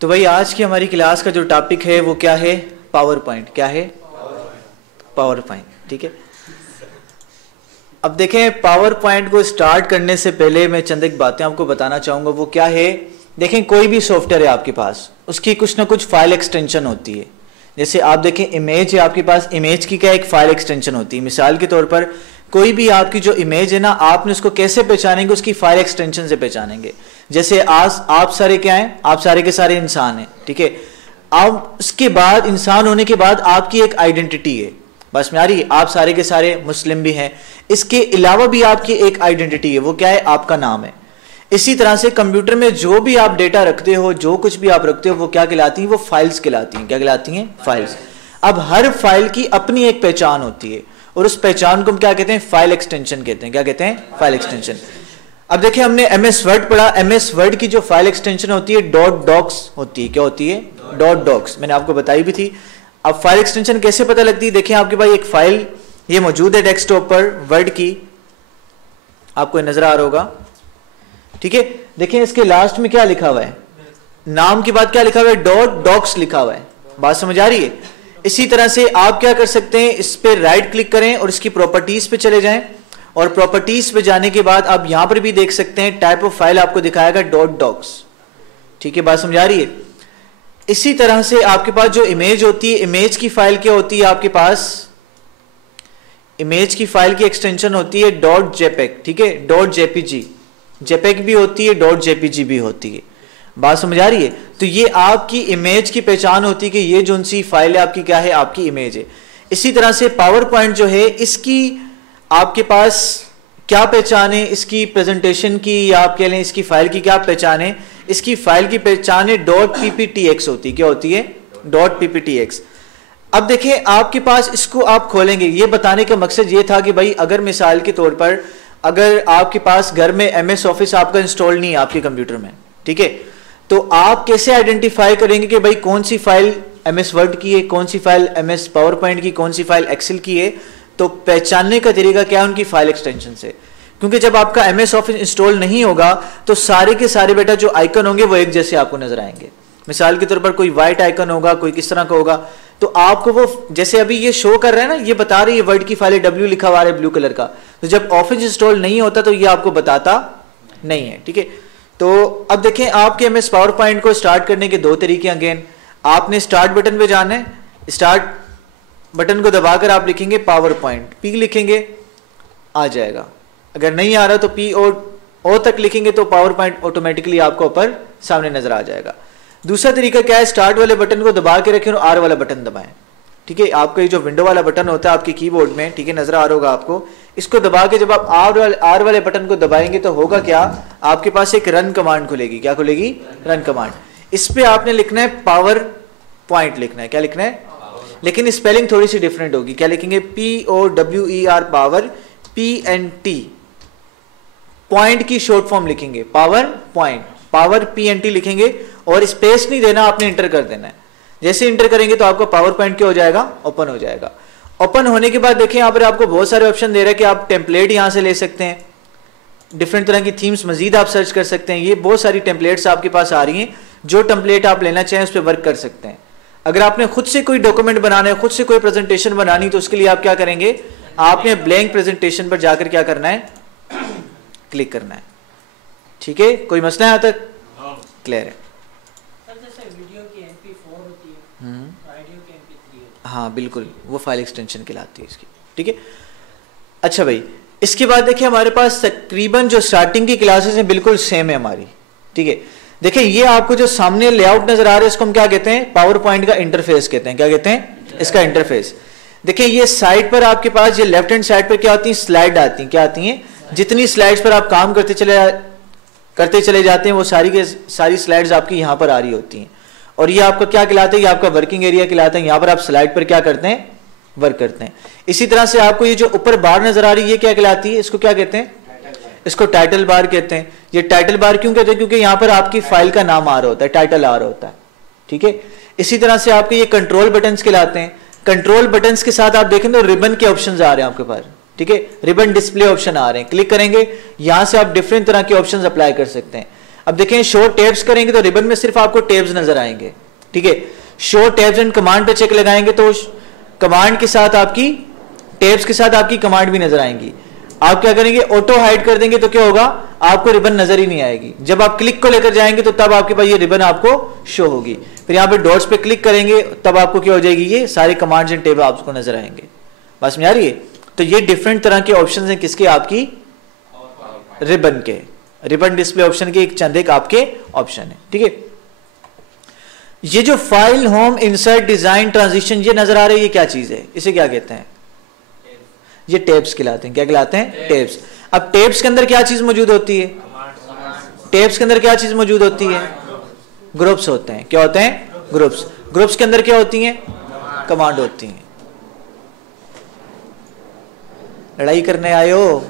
तो भाई आज की हमारी क्लास का जो टॉपिक है वो क्या है? Power point. क्या है? Power point. ठीक है, अब देखें पावर पॉइंट को स्टार्ट करने से पहले मैं चंद एक बातें आपको बताना चाहूंगा। वो क्या है? देखें कोई भी सॉफ्टवेयर है आपके पास, उसकी कुछ ना कुछ फाइल एक्सटेंशन होती है। जैसे आप देखें इमेज है आपके पास, इमेज की क्या एक फाइल एक्सटेंशन होती है। मिसाल के तौर पर कोई भी आपकी जो इमेज है ना, आपने उसको कैसे पहचानेंगे? उसकी फाइल एक्सटेंशन से पहचानेंगे। जैसे आज आप सारे क्या हैं? आप सारे के सारे इंसान हैं। ठीक है, अब उसके बाद इंसान होने के बाद आपकी एक आइडेंटिटी है। बस में आ रही है? आप सारे के सारे मुस्लिम भी हैं, इसके अलावा भी आपकी एक आइडेंटिटी है। वो क्या है? आपका नाम है। इसी तरह से कंप्यूटर में जो भी आप डेटा रखते हो, जो कुछ भी आप रखते हो, वो क्या कहलाती हैं? वो फाइल्स कहलाती हैं। क्या कहलाती हैं? फाइल्स। अब हर फाइल की अपनी एक पहचान होती है और उस पहचान को हम क्या कहते हैं? फाइल एक्सटेंशन कहते हैं। क्या कहते हैं? File extension. अब देखिए हमने एमएस वर्ड पढ़ा, एमएस वर्ड की जो फाइल एक्सटेंशन होती है डॉट डॉक्स होती है। क्या होती है? Dot docx. मैंने आपको बताई भी थी। अब फाइल एक्सटेंशन कैसे पता लगती है? देखिए आपके पास एक फाइल ये मौजूद है डेस्कटॉप पर वर्ड की, आपको नजर आ रहा होगा। ठीक है, देखिए इसके लास्ट में क्या लिखा हुआ है? नाम के बाद क्या लिखा हुआ है? डॉट डॉक्स लिखा हुआ है। बात समझ आ रही है? इसी तरह से आप क्या कर सकते हैं, इस पे राइट क्लिक करें और इसकी प्रॉपर्टीज पे चले जाएं और प्रॉपर्टीज पे जाने के बाद आप यहां पर भी देख सकते हैं टाइप ऑफ फाइल आपको दिखाएगा डॉट डॉक्स। ठीक है, बात समझ आ रही है? इसी तरह से आपके पास जो इमेज होती है, इमेज की फाइल क्या होती है आपके पास? इमेज की फाइल की एक्सटेंशन होती है डॉट जेपेग। ठीक है, डॉट जेपीजी, जेपेग भी होती है, डॉट जेपीजी भी होती है। बात समझ आ रही है? तो ये आपकी इमेज की पहचान होती है कि ये जो सी फाइल है आपकी क्या है? आपकी इमेज है। इसी तरह से पावर पॉइंट जो है, इसकी आपके पास क्या पहचान है? इसकी प्रेजेंटेशन की या आप कह लें इसकी फाइल की क्या पहचान है? इसकी फाइल की पहचान है डॉट पीपीटीएक्स होती है। क्या होती है? Dot PPTX. अब देखिए आपके पास इसको आप खोलेंगे, ये बताने का मकसद ये था कि भाई अगर मिसाल के तौर पर अगर आपके पास घर में एमएस ऑफिस आपका इंस्टॉल नहीं है आपके कंप्यूटर में, ठीक है, तो आप कैसे आइडेंटिफाई करेंगे कि भाई कौन सी फाइल एमएस वर्ड की है, कौन सी फाइल एमएस पावर पॉइंट की, कौन सी फाइल एक्सेल की है? तो पहचानने का तरीका क्या है? उनकी फाइल एक्सटेंशन से। क्योंकि जब आपका एमएस ऑफिस इंस्टॉल नहीं होगा तो सारे के सारे बेटा जो आइकन होंगे वो एक जैसे आपको नजर आएंगे। मिसाल के तौर पर कोई व्हाइट आइकन होगा, कोई किस तरह का होगा, तो आपको वो जैसे अभी ये शो कर रहा है ना, ये बता रही है वर्ड की फाइल डब्ल्यू लिखा हुआ है ब्लू कलर का, तो जब ऑफिस इंस्टॉल नहीं होता तो ये आपको बताता नहीं है। ठीक है, तो अब देखें आपके एमएस पावर पॉइंट को स्टार्ट करने के दो तरीके। अगेन आपने स्टार्ट बटन पे जाना है, स्टार्ट बटन को दबाकर आप लिखेंगे पावर पॉइंट, पी लिखेंगे आ जाएगा। अगर नहीं आ रहा तो पी ओ तक लिखेंगे तो पावर पॉइंट ऑटोमेटिकली आपको ऊपर सामने नजर आ जाएगा। दूसरा तरीका क्या है? स्टार्ट वाले बटन को दबा के रखें और आर वाला बटन दबाएं। ठीक है, आपका ये जो विंडो वाला बटन होता है आपके कीबोर्ड में, ठीक है, नजर आ रहा होगा आपको, इसको दबा के जब आप आर वाले बटन को दबाएंगे तो होगा क्या? आपके पास एक रन कमांड खुलेगी। क्या खुलेगी? Run command. इस पे आपने लिखना है पावर पॉइंट लिखना है। क्या लिखना है? लेकिन स्पेलिंग थोड़ी सी डिफरेंट होगी। क्या लिखेंगे? POWER पावर PNT, पॉइंट की शॉर्ट फॉर्म लिखेंगे पावर पॉइंट, पावर PNT लिखेंगे और स्पेस नहीं देना, आपने इंटर कर देना है। जैसे इंटर करेंगे तो आपका पावर पॉइंट क्या हो जाएगा? ओपन हो जाएगा। ओपन होने के बाद देखिए यहाँ पर आपको बहुत सारे ऑप्शन दे रहे हैं कि आप टेम्पलेट यहाँ से ले सकते हैं, डिफरेंट तरह की थीम्स मजीद आप सर्च कर सकते हैं। ये बहुत सारी टेम्पलेट्स आपके पास आ रही हैं, जो टेम्पलेट आप लेना चाहें उस पर वर्क कर सकते हैं। अगर आपने खुद से कोई डॉक्यूमेंट बनाना है, खुद से कोई प्रेजेंटेशन बनानी, तो उसके लिए आप क्या करेंगे? आपने ब्लैंक प्रेजेंटेशन पर जाकर क्या करना है? क्लिक करना है। ठीक है, कोई मसला है? यहाँ तक क्लियर है? हाँ बिल्कुल, वो फाइल एक्सटेंशन कहलाती है इसकी। ठीक है, अच्छा भाई इसके बाद देखिए हमारे पास तकरीबन जो स्टार्टिंग की क्लासेस हैं बिल्कुल सेम है हमारी। ठीक है, देखिए ये आपको जो सामने लेआउट नजर आ रहा है इसको हम क्या कहते हैं? पावर पॉइंट का इंटरफेस कहते हैं। क्या कहते हैं? इसका इंटरफेस। देखिए ये साइड पर आपके पास ये लेफ्ट हैंड साइड पर क्या होती है? स्लाइड आती हैं। क्या आती हैं? जितनी स्लाइड्स पर आप काम करते चले जाते हैं वो सारी के सारी स्लाइड्स आपकी यहाँ पर आ रही होती हैं। और ये आपका क्या कहलाता है? ये आपका वर्किंग एरिया कहलाता है। यहाँ पर आप स्लाइड पर क्या करते हैं? वर्क करते हैं। इसी तरह से आपको ये जो ऊपर बार नजर आ रही है ये क्या कहलाती है? इसको क्या कहते हैं? इसको टाइटल बार कहते हैं। ये टाइटल बार क्यों कहते हैं? क्योंकि यहाँ पर आपकी फाइल का नाम आ रहा होता है, टाइटल आ रहा होता है। ठीक है, इसी तरह से आपके ये कंट्रोल बटन्स कहलाते हैं। कंट्रोल बटन्स के साथ आप देखें तो रिबन के ऑप्शन आ रहे हैं आपके पास। ठीक है, रिबन डिस्प्ले ऑप्शन आ रहे हैं, क्लिक करेंगे, यहां से आप डिफरेंट तरह के ऑप्शंस अप्लाई कर सकते हैं। अब देखें शो टैब्स करेंगे तो रिबन में सिर्फ आपको टैब्स नजर आएंगे, ठीक है। शो टैब्स एंड कमांड पे चेक लगाएंगे तो कमांड के साथ आपकी टैब्स के साथ आपकी कमांड भी नजर आएंगी। आप क्या करेंगे, ऑटो हाइड कर देंगे तो क्या होगा, आपको रिबन नजर ही नहीं आएगी। जब आप क्लिक को लेकर जाएंगे तो तब आपके पास ये रिबन आपको शो होगी। फिर यहाँ पे डॉट्स पे क्लिक करेंगे तब आपको क्या हो जाएगी, ये सारे कमांड्स एंड टैब आपको नजर आएंगे। बस समझ आ रही है। तो ये डिफरेंट तरह के ऑप्शन हैं किसके, आपकी रिबन के, रिबन डिस्प्ले ऑप्शन के एक चंद एक आपके ऑप्शन है, ठीक है। ये जो file, home, insert, design, transition ये नजर आ रही है, ये क्या चीज है, इसे क्या कहते हैं, ये टैब्स कहलाते हैं। क्या कहलाते हैं, टैब्स। अब टैब्स के अंदर क्या चीज मौजूद होती है, टैब्स के अंदर क्या चीज मौजूद होती है, ग्रुप्स होते हैं। क्या होते हैं, ग्रुप्स। ग्रुप्स के अंदर क्या होती हैं, कमांड होती हैं। लड़ाई करने आए हो,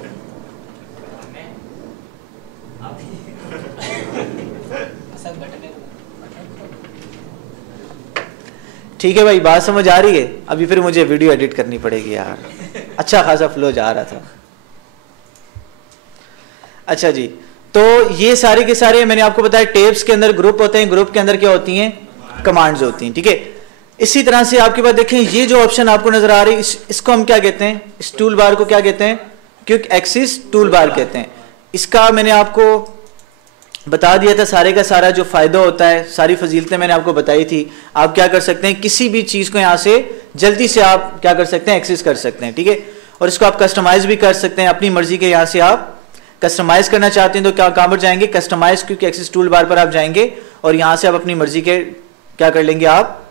ठीक है भाई, बात समझ आ रही है। अभी फिर मुझे वीडियो एडिट करनी पड़ेगी यार, अच्छा खासा फ्लो जा रहा था। अच्छा जी, तो ये सारे के सारे मैंने आपको बताया टैब्स के अंदर ग्रुप होते हैं, ग्रुप के अंदर क्या होती हैं, कमांड्स होती हैं, ठीक है। इसी तरह से आपके पास देखें ये जो ऑप्शन आपको नजर आ रही है, इसको हम क्या कहते हैं, इस टूल बार को क्या कहते हैं, क्विक एक्सिस टूल बार कहते हैं। इसका मैंने आपको बता दिया था सारे का सारा जो फायदा होता है, सारी फजीलतें मैंने आपको बताई थी। आप क्या कर सकते हैं, किसी भी चीज को यहाँ से जल्दी से आप क्या कर सकते हैं, एक्सेस कर सकते हैं, ठीक है। और इसको आप कस्टमाइज भी कर सकते हैं अपनी मर्जी के। यहाँ से आप कस्टमाइज करना चाहते हैं तो क्या कहाँ पर जाएंगे, customise quick access toolbar पर आप जाएंगे और यहाँ से आप अपनी मर्जी के क्या कर लेंगे, आप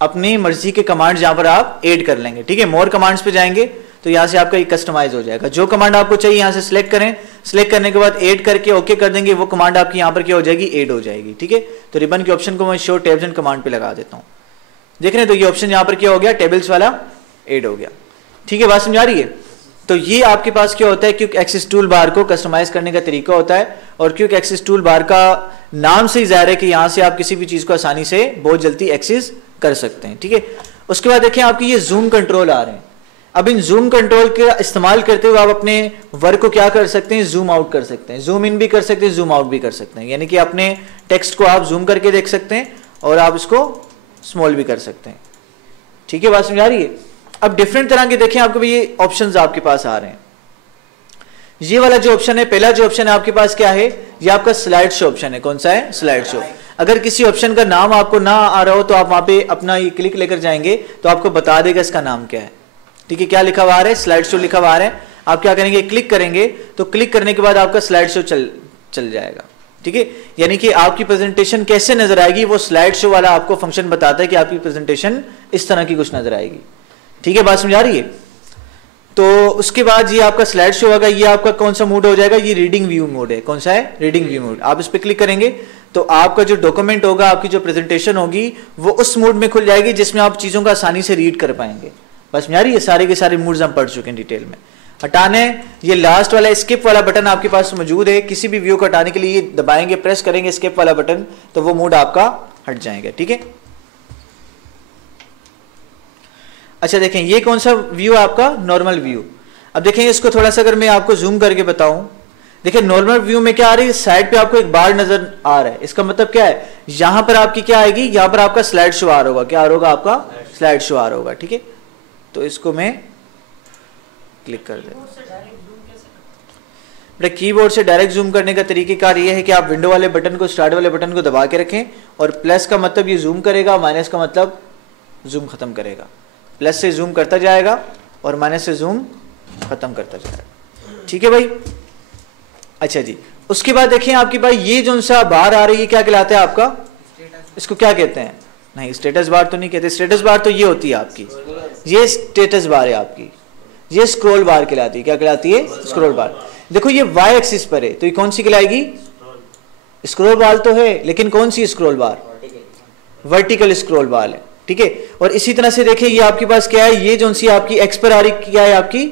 अपनी मर्जी के कमांड यहाँ पर आप ऐड कर लेंगे, ठीक है। मोर कमांड्स पे जाएंगे तो यहाँ से आपका ये कस्टमाइज हो जाएगा। जो कमांड आपको चाहिए यहाँ से सिलेक्ट करें, सिलेक्ट करने के बाद ऐड करके ओके कर देंगे, वो कमांड आपकी यहाँ पर क्या हो जाएगी, ऐड हो जाएगी, ठीक है। तो रिबन के ऑप्शन को मैं शो टैब्स एंड कमांड पे लगा देता हूँ। देख रहे हैं, तो ये ऑप्शन यहाँ पर क्या हो गया, टेबल्स वाला ऐड हो गया, ठीक है। बात समझ आ रही है। तो ये आपके पास क्या होता है, क्विक एक्सेस टूल बार को कस्टमाइज करने का तरीका होता है। और क्विक एक्सेस टूल बार का नाम से ही जाहिर है कि यहाँ से आप किसी भी चीज को आसानी से बहुत जल्दी एक्सेस कर सकते हैं, ठीक है। उसके बाद देखें आपकी ये जूम कंट्रोल आ रहे हैं। अब इन जूम कंट्रोल के इस्तेमाल करते हुए आप अपने वर्क को क्या कर सकते हैं, जूम आउट कर सकते हैं, जूम इन भी कर सकते हैं, जूम आउट भी कर सकते हैं। यानी कि अपने टेक्स्ट को आप जूम करके देख सकते हैं और आप इसको स्मॉल भी कर सकते हैं, ठीक है। बात समझ आ रही है। अब डिफरेंट तरह के देखें आपको भी ये ऑप्शंस आपके पास आ रहे हैं। ये वाला जो ऑप्शन है, पहला जो ऑप्शन है आपके पास क्या है, ये आपका स्लाइड शो ऑप्शन है। कौन सा है, स्लाइड शो। अगर किसी ऑप्शन का नाम आपको ना आ रहा हो तो आप वहां पे अपना ये क्लिक लेकर जाएंगे तो आपको बता देगा इसका नाम क्या है, ठीक है। क्या लिखा हुआ आ रहा है, स्लाइड शो लिखा हुआ आ रहा है। आप क्या करेंगे, क्लिक करेंगे तो क्लिक करने के बाद आपका स्लाइड शो चल जाएगा, ठीक है। यानी कि आपकी प्रेजेंटेशन कैसे नजर आएगी, वो स्लाइड शो वाला आपको फंक्शन बताता है कि आपकी प्रेजेंटेशन इस तरह की कुछ नजर आएगी, ठीक है। बात समझ आ रही है। तो उसके बाद ये आपका स्लाइड शो होगा, ये आपका कौन सा मोड हो जाएगा, ये रीडिंग व्यू मोड है। कौन सा है, रीडिंग व्यू मोड। आप इस पर क्लिक करेंगे तो आपका जो डॉक्यूमेंट होगा, आपकी जो प्रेजेंटेशन होगी वो उस मोड में खुल जाएगी जिसमें आप चीजों को आसानी से रीड कर पाएंगे। बस में आ रही है, सारे के सारे मूड्स हम पढ़ चुके हैं डिटेल में। हटाने, ये लास्ट वाला स्किप वाला बटन आपके पास मौजूद है। किसी भी व्यू को हटाने के लिए दबाएंगे, प्रेस करेंगे स्किप वाला बटन तो वो मूड आपका हट जाएगा, ठीक है। अच्छा देखें, ये कौन सा व्यू आपका, नॉर्मल व्यू। अब देखें इसको थोड़ा सा अगर मैं आपको जूम करके बताऊं, देखिए नॉर्मल व्यू में क्या आ रही है, साइड पे आपको एक बार नजर आ रहा है। इसका मतलब क्या है, यहां पर आपकी क्या आएगी, यहां पर आपका स्लाइड शो आ रहा होगा। क्या आ रहा होगा, आपका स्लाइड शो आ रहा होगा, ठीक है। तो इसको मैं क्लिक कर देता हूं। बेटा कीबोर्ड से डायरेक्ट जूम करने का तरीकेकार ये है कि आप विंडो वाले बटन को, स्टार्ट वाले बटन को दबा के रखें और प्लस का मतलब ये जूम करेगा, माइनस का मतलब जूम खत्म करेगा। प्लस से जूम करता जाएगा और माइनस से जूम खत्म करता जाएगा, ठीक है भाई। अच्छा जी, उसके बाद देखिए आपके पास ये जो सा बार आ रही है क्या कहलाता है आपका, इसको क्या कहते हैं, नहीं स्टेटस बार तो नहीं कहते। स्टेटस बार तो ये होती है आपकी, ये स्टेटस बार है आपकी, ये स्क्रॉल बार कहलाती है। क्या कहलाती है, स्क्रॉल बार। देखो ये वाई एक्सिस पर है तो ये कौन सी कहलाएगी, स्क्रॉल बार तो है, लेकिन कौन सी scroll bar, vertical scroll bar है, ठीक है। और इसी तरह से देखिए ये आपके पास क्या है, ये जो सी आपकी एक्स पर आ रही क्या है आपकी,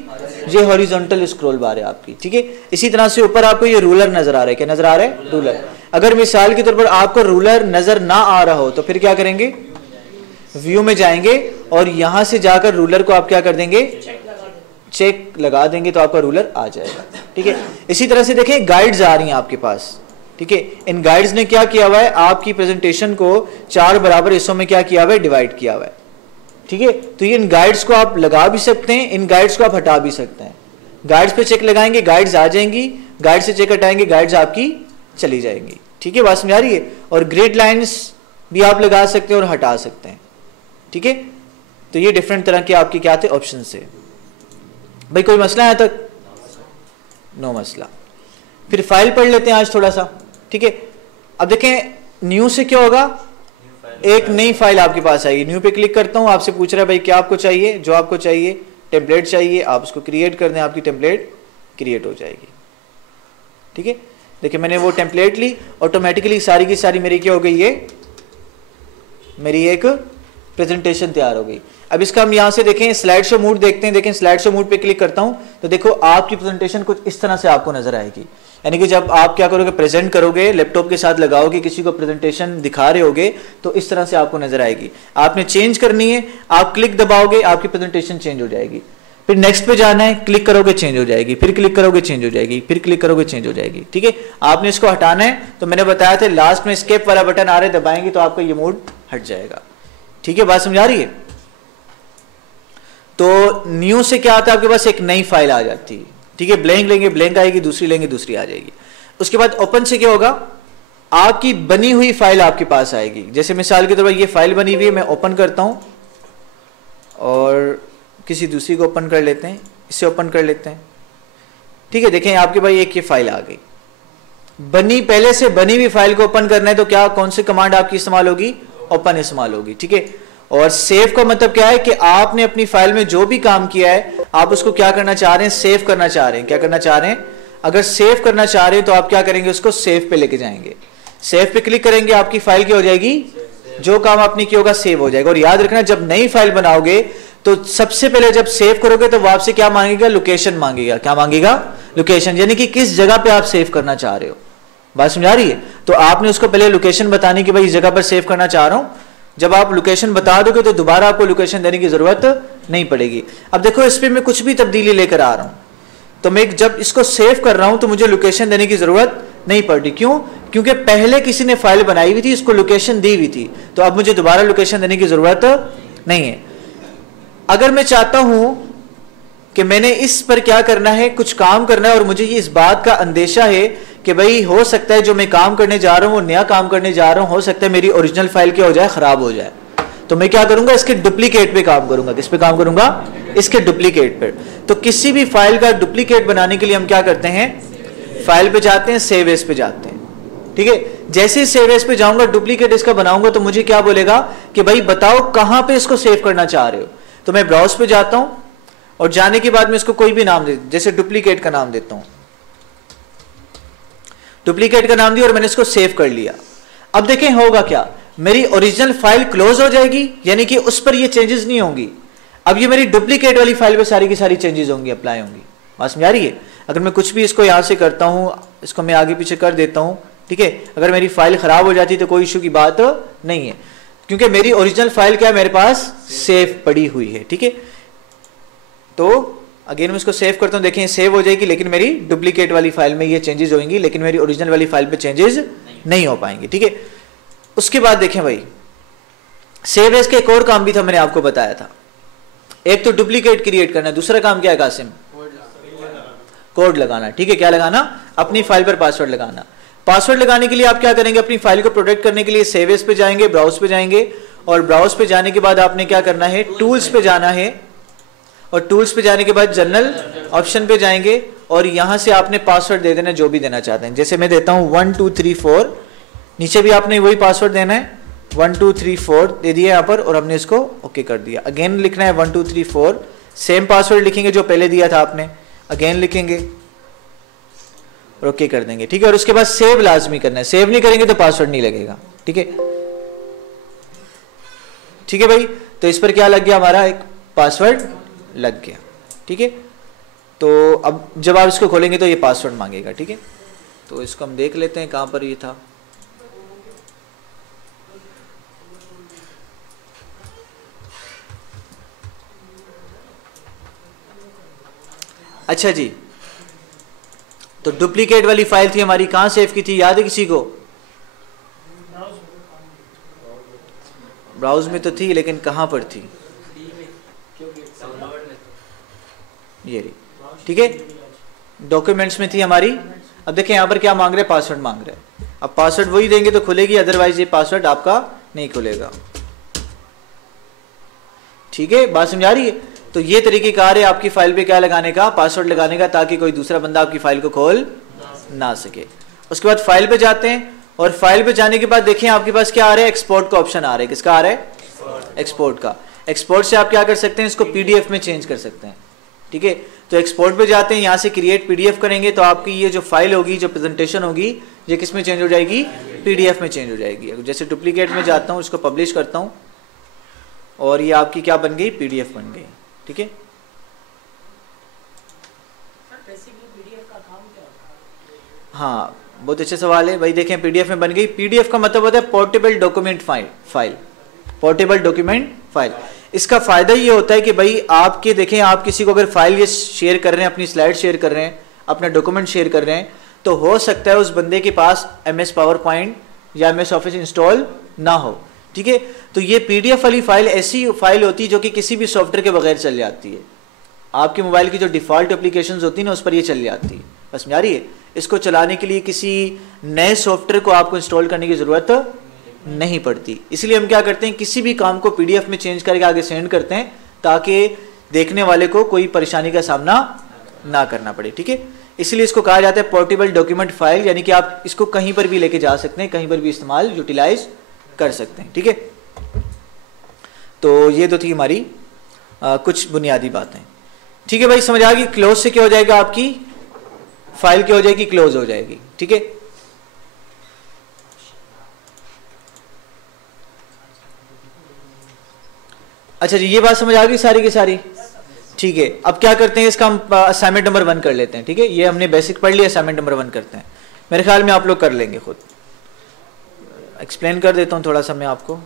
ये हॉरिजॉन्टल स्क्रॉल बार है आपकी, ठीक है। इसी तरह से ऊपर आपको ये रूलर नजर आ रहा है। क्या नजर आ रहा है, रूलर। अगर मिसाल के तौर पर आपको रूलर नजर ना आ रहा हो तो फिर क्या करेंगे, व्यू में जाएंगे और यहां से जाकर रूलर को आप क्या कर देंगे, चेक लगा देंगे तो आपका रूलर आ जाएगा, ठीक है। इसी तरह से देखें गाइड्स आ रही हैं आपके पास, ठीक है। इन गाइड्स ने क्या किया हुआ है, आपकी प्रेजेंटेशन को 4 बराबर हिस्सों में क्या किया हुआ है, डिवाइड किया हुआ है, ठीक है। तो ये इन गाइड्स को आप लगा भी सकते हैं, इन गाइड्स को आप हटा भी सकते हैं। गाइड्स पे चेक लगाएंगे, गाइड्स आ जाएंगी, गाइड से चेक हटाएंगे, गाइड्स आपकी चली जाएंगी, ठीक है। बात समझ आ रही है। और ग्रिड लाइंस भी आप लगा सकते हैं और हटा सकते हैं, ठीक है। तो ये डिफरेंट तरह के आपके क्या थे, ऑप्शन से। भाई कोई मसला है तक? नो मसला। फिर फाइल पढ़ लेते हैं आज थोड़ा सा, ठीक है। अब देखें न्यू से क्या होगा, एक नई फाइल आपके पास आएगी। न्यू पे क्लिक करता हूं, आपसे पूछ रहा है भाई क्या आपको चाहिए, जो आपको चाहिए टेम्पलेट चाहिए, आप उसको क्रिएट कर दें, आपकी टेम्पलेट क्रिएट हो जाएगी, ठीक है। देखिए मैंने वो टेम्पलेट ली, ऑटोमेटिकली सारी की सारी मेरी क्या हो गई, ये मेरी एक प्रेजेंटेशन तैयार हो गई। अब इसका हम यहां से देखें स्लाइड शो मोड देखते हैं। देखें स्लाइड शो मोड पे क्लिक करता हूं तो देखो आपकी प्रेजेंटेशन कुछ इस तरह से आपको नजर आएगी। यानी कि जब आप क्या करोगे, प्रेजेंट करोगे, लैपटॉप के साथ लगाओगे, किसी को प्रेजेंटेशन दिखा रहे होगे तो इस तरह से आपको नजर आएगी। आपने चेंज करनी है, आप क्लिक दबाओगे, आपकी प्रेजेंटेशन चेंज हो जाएगी। फिर नेक्स्ट पे जाना है, क्लिक करोगे चेंज हो जाएगी, फिर क्लिक करोगे चेंज हो जाएगी, फिर क्लिक करोगे चेंज हो जाएगी, ठीक है। आपने इसको हटाना है तो मैंने बताया था लास्ट में एस्केप वाला बटन आ रहा है, दबाएंगे तो आपका ये मोड हट जाएगा, ठीक है। बात समझा रही है। तो न्यू से क्या आता है, आपके पास एक नई फाइल आ जाती है, ठीक है। ब्लैंक लेंगे, ब्लैंक आएगी, दूसरी लेंगे, दूसरी आ जाएगी। उसके बाद ओपन से क्या होगा, आपकी बनी हुई फाइल आपके पास आएगी। जैसे मिसाल के तौर पर ये फाइल बनी हुई है, मैं ओपन करता हूं और किसी दूसरी को ओपन कर लेते हैं, इसे ओपन कर लेते हैं, ठीक है। देखें आपके पास एक ये फाइल आ गई, बनी पहले से बनी हुई फाइल को ओपन करना है तो क्या, कौन सी कमांड आपकी इस्तेमाल होगी, ओपन इस्तेमाल होगी, ठीक है। और सेव का मतलब क्या है कि आपने अपनी फाइल में जो भी काम किया है आप उसको क्या करना चाह रहे हैं, सेव करना चाह रहे हैं। क्या करना चाह रहे हैं, अगर सेव करना चाह रहे हैं तो आप क्या करेंगे, उसको सेव पे लेके जाएंगे। सेव पे क्लिक करेंगे, आपकी फाइल क्या हो जाएगी, जो काम आपने किया होगा सेव हो जाएगा। और याद रखना जब नई फाइल बनाओगे तो सबसे पहले जब सेव करोगे तो वो आपसे क्या मांगेगा, लोकेशन मांगेगा। क्या मांगेगा, लोकेशन, यानी कि किस जगह पे आप सेव करना चाह रहे हो। बात समझा रही है। तो आपने उसको पहले लोकेशन बताने की भाई इस जगह पर सेव करना चाह रहा हूं। जब आप लोकेशन बता दोगे तो दोबारा आपको लोकेशन देने की जरूरत नहीं पड़ेगी। अब देखो इस पे मैं कुछ भी तब्दीली लेकर आ रहा हूं तो मैं जब इसको सेव कर रहा हूं तो मुझे लोकेशन देने की जरूरत नहीं पड़ रही। क्यों, क्योंकि पहले किसी ने फाइल बनाई हुई थी, इसको लोकेशन दी हुई थी, तो अब मुझे दोबारा लोकेशन देने की जरूरत नहीं है। अगर मैं चाहता हूं कि मैंने इस पर क्या करना है, कुछ काम करना है और मुझे ये इस बात का अंदेशा है कि भाई हो सकता है जो मैं काम करने जा रहा हूं वो नया काम करने जा रहा हूं, हो सकता है मेरी ओरिजिनल फाइल क्या हो जाए, खराब हो जाए, तो मैं क्या करूंगा, इसके डुप्लीकेट पे काम करूंगा। किस पे काम करूंगा, इसके डुप्लीकेट पर। तो किसी भी फाइल का डुप्लीकेट बनाने के लिए हम क्या करते हैं, फाइल पे जाते हैं, सेव एज पे जाते हैं, ठीक है। जैसे ही सेव एज पे जाऊंगा, डुप्लीकेट इसका बनाऊंगा तो मुझे क्या बोलेगा कि भाई बताओ कहां पे इसको सेव करना चाह रहे हो। तो मैं ब्राउज पे जाता हूं और जाने के बाद मैं इसको कोई भी नाम दे, जैसे डुप्लीकेट का नाम देता हूं, डुप्लीकेट का नाम दिया और मैंने इसको सेव कर लिया। अब देखें होगा क्या, मेरी ओरिजिनल फाइल क्लोज हो जाएगी, यानी कि उस पर ये चेंजेस नहीं होंगी। अब ये मेरी डुप्लीकेट वाली फाइल पे सारी की सारी चेंजेस होंगी, अप्लाई होंगी। बात समझ आ रही है। अगर मैं कुछ भी इसको यहां से करता हूं, इसको मैं आगे पीछे कर देता हूं, ठीक है, अगर मेरी फाइल खराब हो जाती तो कोई इशू की बात नहीं है, क्योंकि मेरी ओरिजिनल फाइल क्या है, मेरे पास सेव पड़ी हुई है, ठीक है। तो अगेन मैं इसको सेव करता हूं, देखें सेव हो जाएगी, लेकिन मेरी डुप्लीकेट वाली फाइल में ये चेंजेस होंगी, लेकिन मेरी ओरिजिनल वाली फाइल पे चेंजेस नहीं हो पाएंगे, ठीक है। उसके बाद देखें भाई, सेव एज का एक और काम भी था, मैंने आपको बताया था। एक तो डुप्लीकेट क्रिएट करना, दूसरा काम क्या है कासिम, कोड लगाना, ठीक है। क्या लगाना, अपनी फाइल पर पासवर्ड लगाना। पासवर्ड लगाने के लिए आप क्या करेंगे, अपनी फाइल को प्रोटेक्ट करने के लिए सेव एज पे जाएंगे, ब्राउज पे जाएंगे, और ब्राउज पे जाने के बाद आपने क्या करना है, टूल्स पे जाना है, और टूल्स पे जाने के बाद जनरल ऑप्शन पे जाएंगे और यहां से आपने पासवर्ड दे देना जो भी देना चाहते हैं। जैसे मैं देता हूं 1 2 3 4, नीचे भी आपने वही पासवर्ड देना है, 1 2 3 4 दे दिया यहाँ पर, और हमने इसको ओके कर दिया। अगेन लिखना है 1 2 3 4, सेम पासवर्ड लिखेंगे जो पहले दिया था आपने, अगेन लिखेंगे और ओके कर देंगे, ठीक है। और उसके बाद सेव लाजमी करना है, सेव नहीं करेंगे तो पासवर्ड नहीं लगेगा, ठीक है, ठीक है भाई। तो इस पर क्या लग गया, हमारा एक पासवर्ड लग गया, ठीक है। तो अब जब आप इसको खोलेंगे तो ये पासवर्ड मांगेगा, ठीक है। तो इसको हम देख लेते हैं कहां पर ये था। अच्छा जी, तो डुप्लीकेट वाली फाइल थी हमारी, कहां सेव की थी, याद है किसी को? ब्राउज में तो थी, लेकिन कहां पर थी? ये रही, ठीक है, डॉक्यूमेंट्स में थी हमारी। अब देखें यहाँ पर क्या मांग रहे हैं, पासवर्ड मांग रहे हैं। अब पासवर्ड वही देंगे तो खुलेगी, अदरवाइज ये पासवर्ड आपका नहीं खुलेगा। ठीक है, बात समझ आ रही है? तो ये तरीकेकार है आपकी फाइल पे क्या लगाने का, पासवर्ड लगाने का, ताकि कोई दूसरा बंदा आपकी फाइल को खोल ना सके। उसके बाद फाइल पे जाते हैं, और फाइल पे जाने के बाद देखें आपके पास क्या आ रहा है, एक्सपोर्ट का ऑप्शन आ रहा है। किसका आ रहा है? एक्सपोर्ट का। एक्सपोर्ट से आप क्या कर सकते हैं, इसको पीडीएफ में चेंज कर सकते हैं। ठीक है, तो एक्सपोर्ट पे जाते हैं, यहां से क्रिएट पीडीएफ करेंगे तो आपकी ये जो फाइल होगी, जो प्रेजेंटेशन होगी, ये किस में चेंज हो जाएगी, पीडीएफ में चेंज हो जाएगी। जैसे डुप्लीकेट में जाता हूं, इसको पब्लिश करता हूं, और ये आपकी क्या बन गई, पीडीएफ बन गई। ठीक है, हाँ, बहुत अच्छे सवाल है भाई। देखें पीडीएफ में बन गई। पीडीएफ का मतलब होता है portable document file, portable document file. इसका फायदा ये होता है कि भाई आपके, देखें आप किसी को अगर फाइल ये शेयर कर रहे हैं, अपनी स्लाइड शेयर कर रहे हैं, अपना डॉक्यूमेंट शेयर कर रहे हैं, तो हो सकता है उस बंदे के पास MS पावर पॉइंट या MS ऑफिस इंस्टॉल ना हो। ठीक है, तो ये पीडीएफ वाली फाइल ऐसी फाइल होती है जो कि किसी भी सॉफ्टवेयर के बगैर चल जाती है। आपके मोबाइल की जो डिफॉल्ट एप्लीकेशंस होती है ना, उस पर ये चल जाती है। बस समझ आ रही है? इसको चलाने के लिए किसी नए सॉफ्टवेयर को आपको इंस्टॉल करने की जरूरत नहीं पड़ती। इसलिए हम क्या करते हैं, किसी भी काम को पीडीएफ में चेंज करके आगे सेंड करते हैं, ताकि देखने वाले को कोई परेशानी का सामना ना करना पड़े। ठीक है, इसलिए इसको कहा जाता है पोर्टेबल डॉक्यूमेंट फाइल, यानी कि आप इसको कहीं पर भी लेके जा सकते हैं, कहीं पर भी इस्तेमाल यूटिलाइज कर सकते हैं। ठीक है, तो ये तो थी हमारी कुछ बुनियादी बातें। ठीक है भाई, समझ आ गई? क्लोज से क्या हो जाएगा, आपकी फाइल क्या हो जाएगी, क्लोज हो जाएगी। ठीक है, अच्छा जी, ये बात समझ आ गई सारी की सारी? ठीक है, अब क्या करते हैं, इसका हम असाइनमेंट नंबर 1 कर लेते हैं। ठीक है, ये हमने बेसिक पढ़ लिया, असाइनमेंट नंबर 1 करते हैं। मेरे ख्याल में आप लोग कर लेंगे खुद। एक्सप्लेन कर देता हूं थोड़ा सा मैं आपको।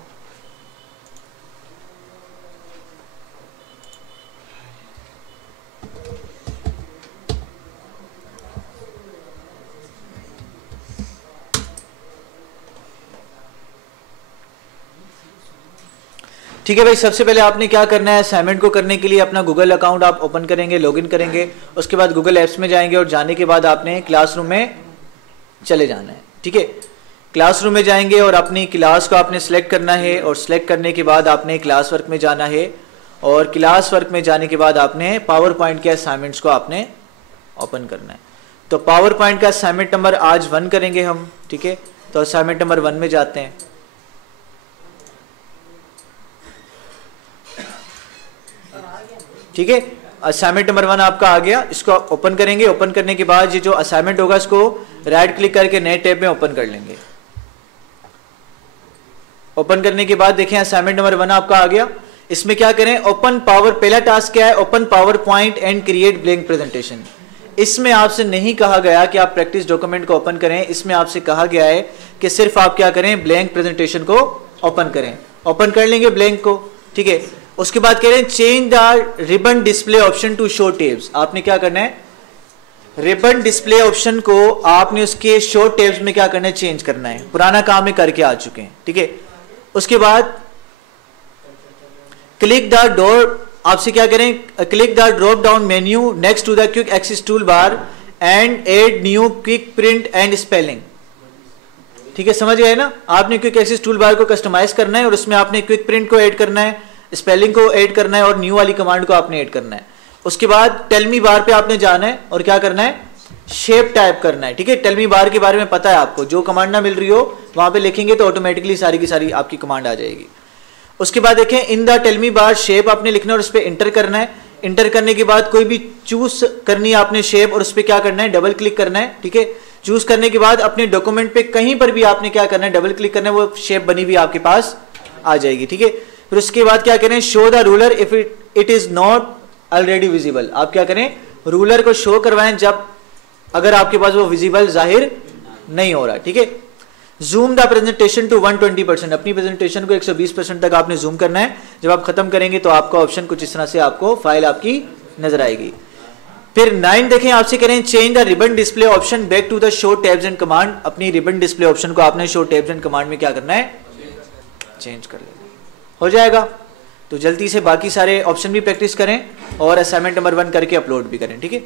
ठीक है भाई, सबसे पहले आपने क्या करना है, असाइनमेंट को करने के लिए अपना गूगल अकाउंट आप ओपन करेंगे, लॉगिन करेंगे। उसके बाद गूगल एप्स में जाएंगे, और जाने के बाद आपने क्लासरूम में चले जाना है। ठीक है, क्लासरूम में जाएंगे और अपनी क्लास को आपने सेलेक्ट करना है, और सेलेक्ट करने के बाद आपने क्लास वर्क में जाना है, और क्लास वर्क में जाने के बाद आपने पावर पॉइंट के असाइनमेंट्स को आपने ओपन करना है। तो पावर पॉइंट का असाइनमेंट नंबर आज 1 करेंगे हम। ठीक है, तो असाइनमेंट नंबर 1 में जाते हैं। ठीक है, असाइनमेंट नंबर 1 आपका आ गया, इसको ओपन करेंगे। ओपन करने के बाद ये जो असाइनमेंट होगा, इसको राइट क्लिक करके नए टैब में ओपन कर लेंगे। ओपन करने के बाद देखें असाइनमेंट नंबर 1 आपका आ गया। इसमें क्या करें, ओपन पावर, पहला टास्क क्या है, open power point and create blank presentation. इसमें आपसे नहीं कहा गया कि आप प्रैक्टिस डॉक्यूमेंट को ओपन करें, इसमें आपसे कहा गया है कि सिर्फ आप क्या करें, ब्लैंक प्रेजेंटेशन को ओपन करें। ओपन कर लेंगे ब्लैंक को। ठीक है, उसके बाद कह रहे हैं change the ribbon display option to show tabs. आपने क्या करना है, रिबन डिस्प्ले ऑप्शन को आपने उसके शो टेब्स में क्या करना है, चेंज करना है। पुराना काम में करके आ चुके हैं। ठीक है, उसके बाद क्लिक द डोर, आपसे क्या करें, click the drop down menu next to the quick access toolbar and add new quick print and spelling. ठीक है, समझ गए ना? आपने क्विक एक्सेस टूल बार को कस्टमाइज करना है, और उसमें आपने क्विक प्रिंट को ऐड करना है, स्पेलिंग को ऐड करना है, और न्यू वाली कमांड को आपने ऐड करना है। उसके बाद टेल मी बार पे आपने जाना है, और क्या करना है, शेप टाइप करना है। ठीक है, टेल मी बार के बारे में पता है आपको, जो कमांड ना मिल रही हो वहां पे लिखेंगे तो ऑटोमेटिकली सारी की सारी आपकी कमांड आ जाएगी। उसके बाद देखें in the tell me bar shape आपने लिखना है और उस पर इंटर करना है। इंटर करने के बाद कोई भी चूज करनी है आपने शेप, और उस पर क्या करना है, डबल क्लिक करना है। ठीक है, चूज करने के बाद अपने डॉक्यूमेंट पे कहीं पर भी आपने क्या करना है, डबल क्लिक करना है, वो शेप बनी हुई आपके पास आ जाएगी। ठीक है, फिर उसके बाद क्या करें, show the ruler if it is not already visible. आप क्या करें, रूलर को शो करवाएं जब, अगर आपके पास वो विजिबल जाहिर नहीं हो रहा। ठीक है, जूम द प्रेजेंटेशन टू 120%। अपनी प्रेजेंटेशन को 120% तक आपने जूम करना है। जब आप खत्म करेंगे तो आपका ऑप्शन कुछ इस तरह से आपको फाइल आपकी नजर आएगी। फिर 9 देखें, आपसे कह रहे हैं change the ribbon display option back to the show tabs and command. अपनी रिबन डिस्प्ले ऑप्शन को आपने शो टैब्स एंड कमांड में क्या करना है, चेंज कर लेना। हो जाएगा। तो जल्दी से बाकी सारे ऑप्शन भी प्रैक्टिस करें और असाइनमेंट नंबर 1 करके अपलोड भी करें, ठीक है।